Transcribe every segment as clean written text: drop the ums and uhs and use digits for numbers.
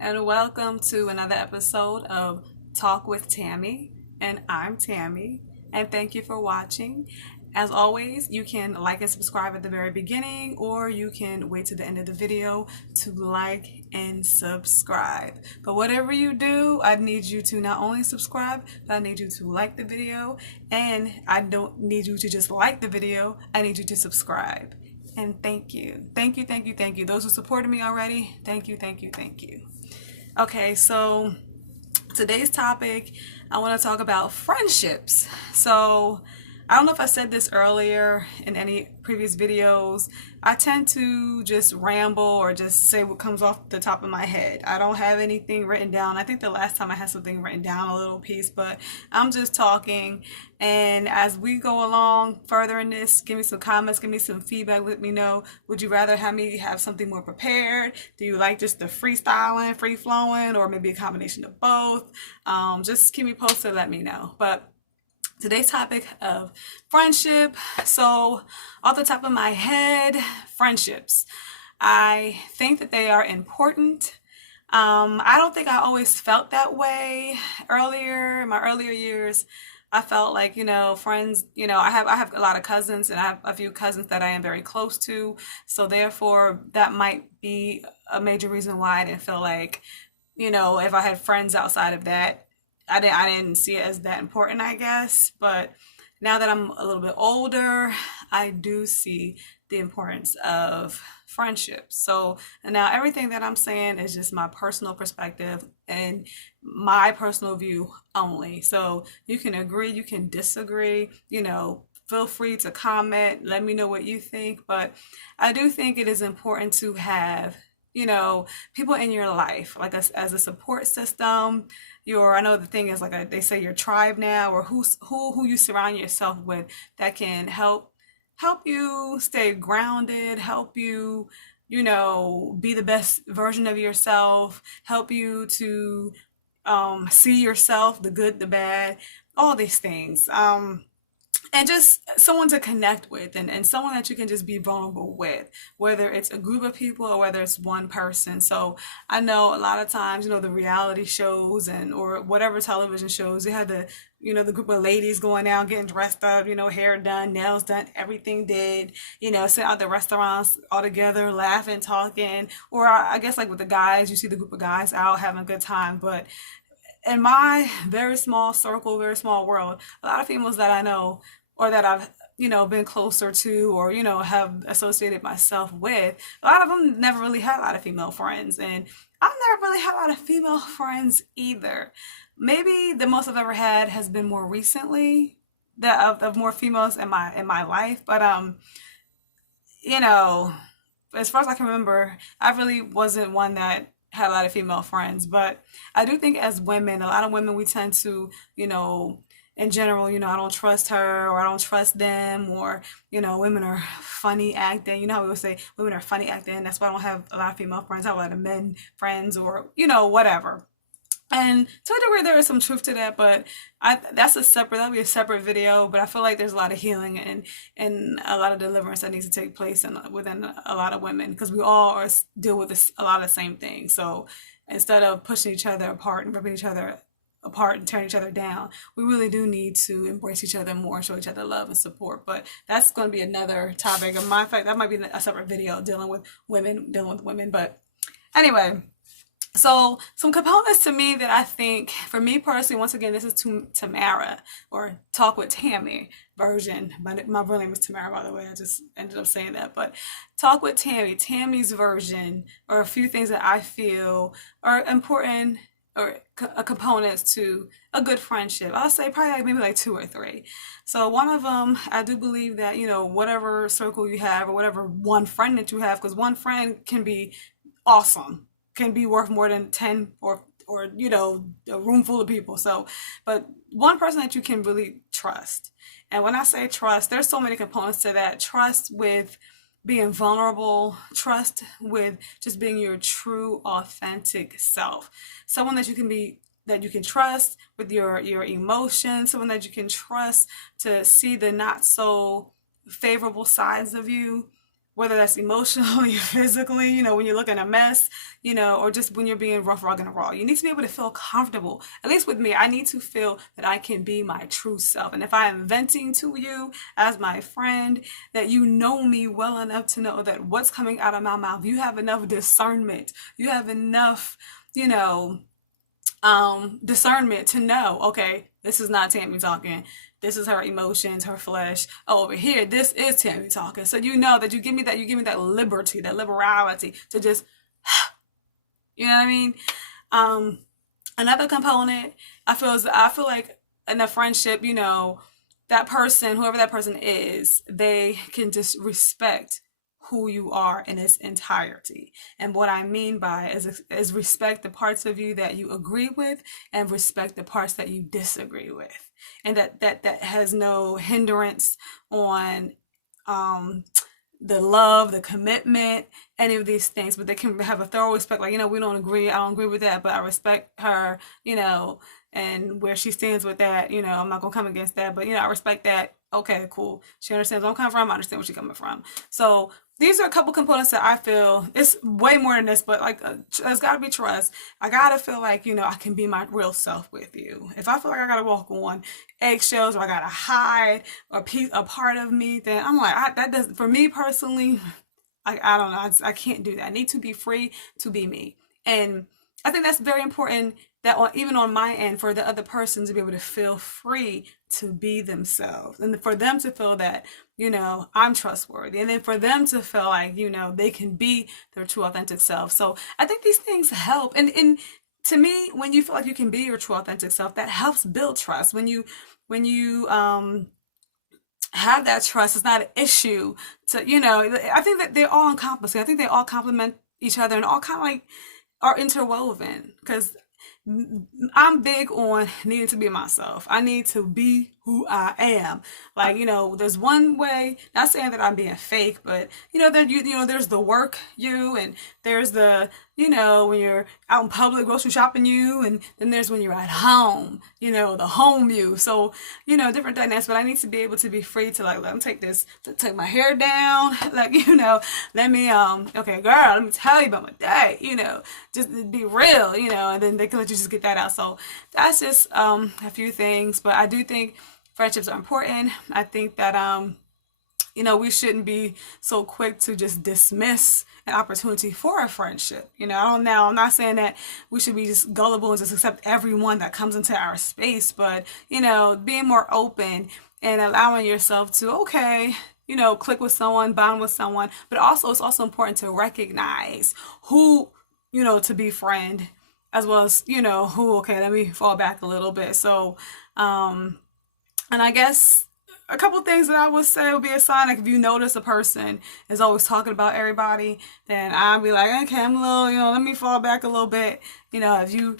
and welcome to another episode of Talk with Tammy. And I'm Tammy, and thank you for watching. As always, you can like and subscribe at the very beginning, or you can wait to the end of the video to like and subscribe. But whatever you do, I need you to not only subscribe, but I need you to like the video, and I don't need you to just like the video, I need you to subscribe. And thank you. Thank you, thank you, thank you. Those who supported me already, thank you, thank you, thank you. Okay, so today's topic, I want to talk about friendships. So, I don't know if I said this earlier in any previous videos. I tend to just ramble or just say what comes off the top of my head. I don't have anything written down. I think the last time I had something written down, a little piece, but I'm just talking. And as we go along further in this, give me some comments, give me some feedback, let me know. Would you rather have me have something more prepared? Do you like just the freestyling, free flowing, or maybe a combination of both? Just keep me posted, let me know. But today's topic of friendship. So, off the top of my head, friendships. I think that they are important. I don't think I always felt that way earlier in my earlier years. I felt like, friends, I have a lot of cousins and I have a few cousins that I am very close to. So therefore, that might be a major reason why I didn't feel like, if I had friends outside of that, I didn't see it as that important, I guess. But now that I'm a little bit older, I do see the importance of friendships. So and now everything that I'm saying is just my personal perspective and my personal view only. So you can agree, you can disagree, feel free to comment, let me know what you think. But I do think it is important to have people in your life, like as a support system. I know the thing is, like they say, your tribe now, or who you surround yourself with, that can help you stay grounded, help you, be the best version of yourself, help you to see yourself, the good, the bad, all these things. And just someone to connect with, and someone that you can just be vulnerable with, whether it's a group of people or whether it's one person. So I know a lot of times, the reality shows or whatever television shows, they had the group of ladies going out getting dressed up, hair done, nails done, everything did, sit out the restaurants all together, laughing, talking. Or I guess, like with the guys, you see the group of guys out having a good time. But in my very small circle, very small world, a lot of females that I know, or that I've, been closer to, or, have associated myself with, a lot of them never really had a lot of female friends. And I've never really had a lot of female friends either. Maybe the most I've ever had has been more recently, that of more females in my life. But you know, as far as I can remember, I really wasn't one that had a lot of female friends. But I do think, as women, a lot of women, we tend to, in general, I don't trust her, or I don't trust them, or, women are funny acting. You know how we would say women are funny acting. That's why I don't have a lot of female friends. I have a lot of men friends, or, whatever. And to a degree, there is some truth to that, but that'll be a separate video. But I feel like there's a lot of healing and a lot of deliverance that needs to take place within a lot of women, because we all deal with a lot of the same things. So instead of pushing each other apart and ripping each other apart and tearing each other down, we really do need to embrace each other more and show each other love and support. But that's going to be another topic. Of my fact, that might be a separate video dealing with women. But anyway. So some components to me that I think, for me personally, once again, this is Tamara, or Talk with Tammy version. My real name is Tamara, by the way. I just ended up saying that. But Talk with Tammy's version, or a few things that I feel are important, or components to a good friendship. I'll say probably maybe like two or three. So one of them, I do believe that, whatever circle you have, or whatever one friend that you have, because one friend can be awesome, can be worth more than 10, or a room full of people. So, but one person that you can really trust. And when I say trust, there's so many components to that. Trust with being vulnerable, trust with just being your true, authentic self. Someone that you can trust with your emotions, someone that you can trust to see the not so favorable sides of you, whether that's emotionally, physically, when you're looking a mess, or just when you're being rough, rugged, and raw. You need to be able to feel comfortable. At least with me, I need to feel that I can be my true self. And if I am venting to you as my friend, that you know me well enough to know that what's coming out of my mouth, you have enough discernment. You have enough, discernment to know, okay, this is not Tammy talking. This is her emotions, her flesh. Oh, over here, this is Tammy talking. So you know that you give me that liberty, that liberality to just, you know what I mean? Another component I feel like in a friendship, that person, whoever that person is, they can just respect who you are in its entirety. And what I mean by is respect the parts of you that you agree with and respect the parts that you disagree with. And that has no hindrance on the love, the commitment, any of these things, but they can have a thorough respect. Like, we don't agree. I don't agree with that, but I respect her, and where she stands with that, I'm not going to come against that, but, I respect that. Okay, cool. She understands where I'm coming from. I understand where she's coming from. So these are a couple components that I feel it's way more than this, but like, there's got to be trust. I got to feel like, I can be my real self with you. If I feel like I got to walk on eggshells or I got to hide a part of me, then I'm like, that doesn't, for me personally, I don't know. I can't do that. I need to be free to be me. And I think that's very important that even on my end, for the other person to be able to feel free to be themselves and for them to feel that, I'm trustworthy. And then for them to feel like, they can be their true authentic self. So I think these things help. And to me, when you feel like you can be your true authentic self, that helps build trust. When you have that trust, it's not an issue to, I think that they're all encompassing. I think they all complement each other and all kind of like are interwoven, because I'm big on needing to be myself. I need to be who I am. Like, there's one way, not saying that I'm being fake, but there's the work you, and there's the, when you're out in public grocery shopping you, and then there's when you're at home, the home you. So, different dynamics, but I need to be able to be free to like, let me take my hair down, like, let me, okay, girl, let me tell you about my day, just be real, and then they can let you just get that out. So that's just a few things, but I do think friendships are important. I think that we shouldn't be so quick to just dismiss an opportunity for a friendship. I'm not saying that we should be just gullible and just accept everyone that comes into our space, but being more open and allowing yourself to, okay, click with someone, bond with someone, but also it's also important to recognize who, to befriend, as well as, who, okay, let me fall back a little bit. So, and I guess a couple things that I would say would be a sign. Like, if you notice a person is always talking about everybody, then I'd be like, okay, I'm a little, let me fall back a little bit. If you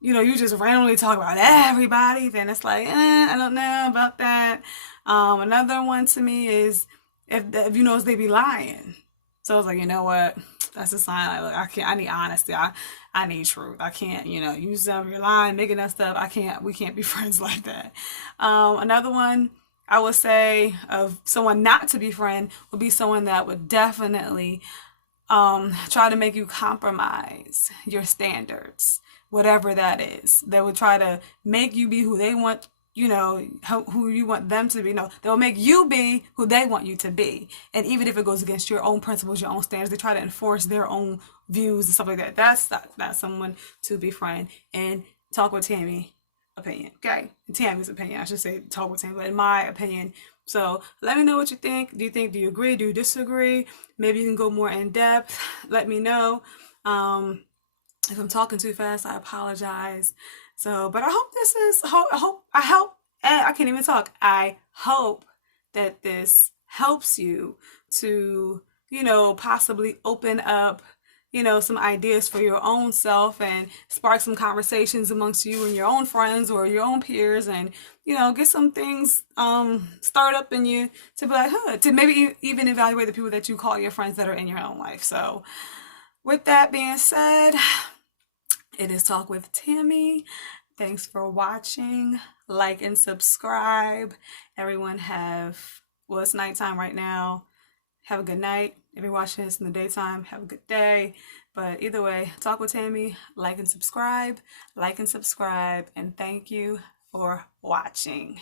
you just randomly talk about everybody, then it's like, I don't know about that. Another one to me is if you notice they be lying. So it's like, you know what? That's a sign. Like, look, I need honesty. I need truth. I can't, use them. You're lying, making that stuff. We can't be friends like that. Another one I would say of someone not to befriend would be someone that would definitely try to make you compromise your standards, whatever that is. They would try to make you be who they want, who you want them to be. No, they'll make you be who they want you to be. And even if it goes against your own principles, your own standards, they try to enforce their own views and stuff like that. That's someone to befriend. And talk with Tammy opinion. Okay? Tammy's opinion. I should say talk with Tammy, but in my opinion. So let me know what you think. Do you agree? Do you disagree? Maybe you can go more in depth. Let me know. If I'm talking too fast, I apologize. So, but I hope this is, I can't even talk. I hope that this helps you to, possibly open up, some ideas for your own self and spark some conversations amongst you and your own friends or your own peers, and, get some things stirred up in you to be like, to maybe even evaluate the people that you call your friends that are in your own life. So with that being said, it is Talk with Tammy. Thanks for watching. Like and subscribe. Everyone it's nighttime right now. have a good night. If you're watching this in the daytime, have a good day. But either way, Talk with Tammy, like and subscribe, and thank you for watching.